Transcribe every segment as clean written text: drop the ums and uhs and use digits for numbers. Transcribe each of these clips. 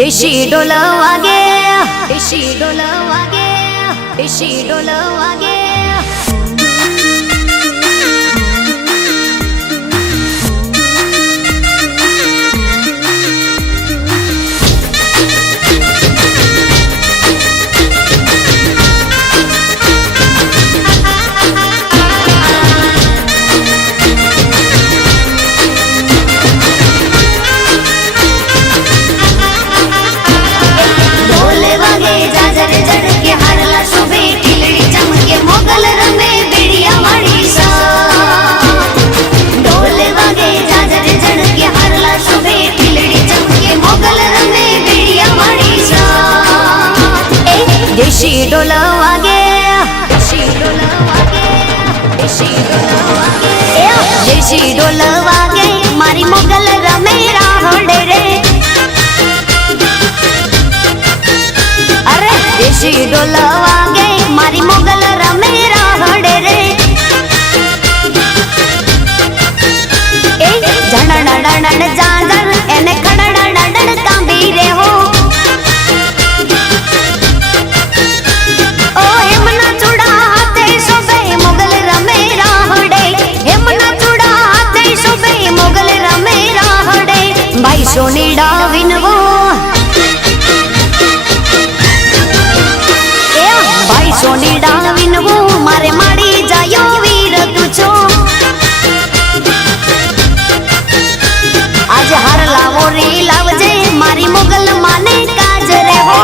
देशी ढोल वागे, देशी ढोल वागे, देशी ढोल वागे। देशी ढोल वागे, देशी ढोल वागे, देशी ढोल वागे, देशी ढोल वागे मारी मोगल रमे राहोड़े रे। अरे देशी ढोल वागे मारी मोगल रमे राहोड़े रे। झणण जांजर एने खड़ड़ कांबी रे हो। भाई सोनी डाविन वो, भाई सोनी डाविन वो मारे माड़ी जायो वीर तुझो। आज हर लावो रे लावजे मारी मोगल माने काज रे हो।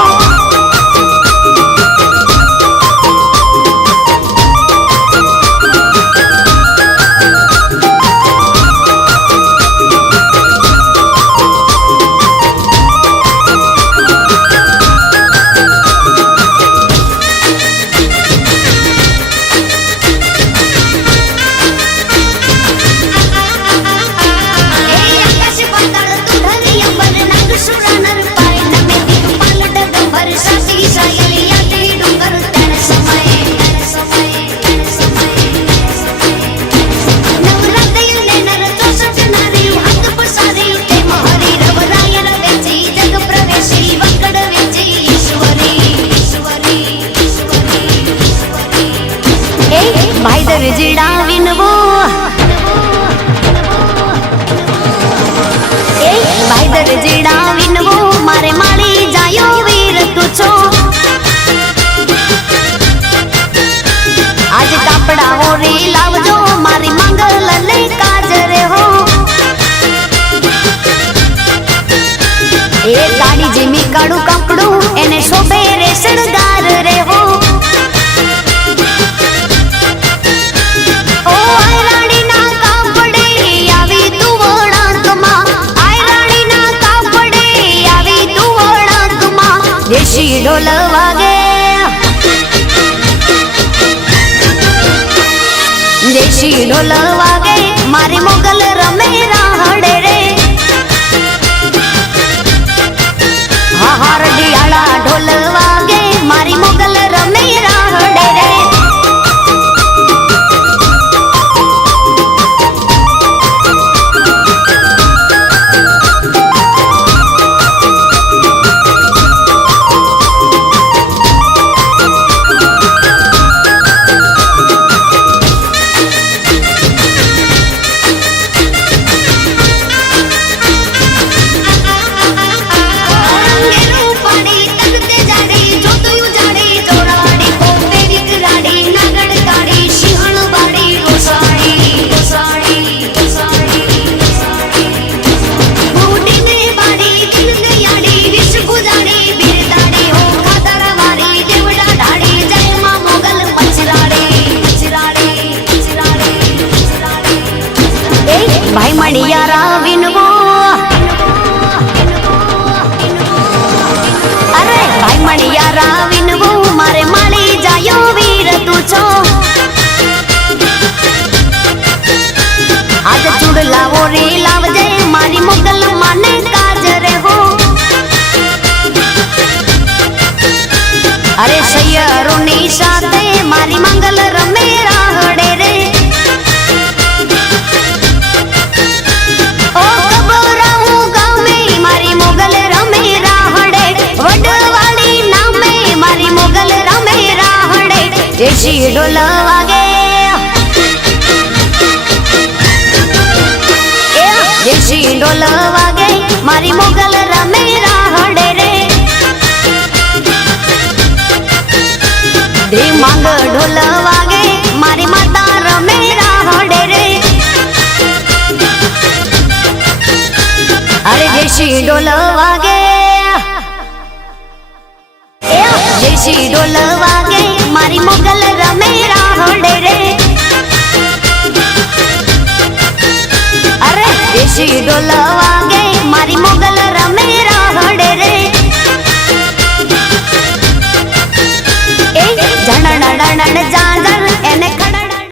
भाई दर्जी डाविन वो, भाई दर्जी डाविन वो मारे माड़ी जायो वीर तुझो। आज कपड़ा हो रे लावजो मारी मंगल ले काज रे हो। ए गाड़ी जिमी काड़ू कपड़ू एने शोभे रे शृंगार रे हो। देशी ढोल वागे, देशी ढोल वागे मारे मोगल रमे राहड़े रे। हार दियाला ढोल वागे मारी मोगल रमे राहड़े रे। भाई मणिया राविन वो, अरे भाई मणिया राविन वो मारे माड़ी जायो वीर तुझो। आज चुड़ला वो रे लावजे मारी मोगल माने काज रे हो। अरे सैयरो नी साथे मारी मंगल रमे राहड़े रे। ओ कबराऊ गाँव में मारी मोगल रमे राहड़े। ઢોલ વાગે મારી મોગલ રમે રાહડે રે ધીમાંગ ઢોલ વાગે મારી માતા રમે રાહડે રે અરે દેશી ઢોલ વાગે દેશી ઢોલ વાગે મારી મોગલ રમે રાહડે રે અરે દેશી ઢોલ વાગે મારી મોગલ રમે રાહડે રે એ જણ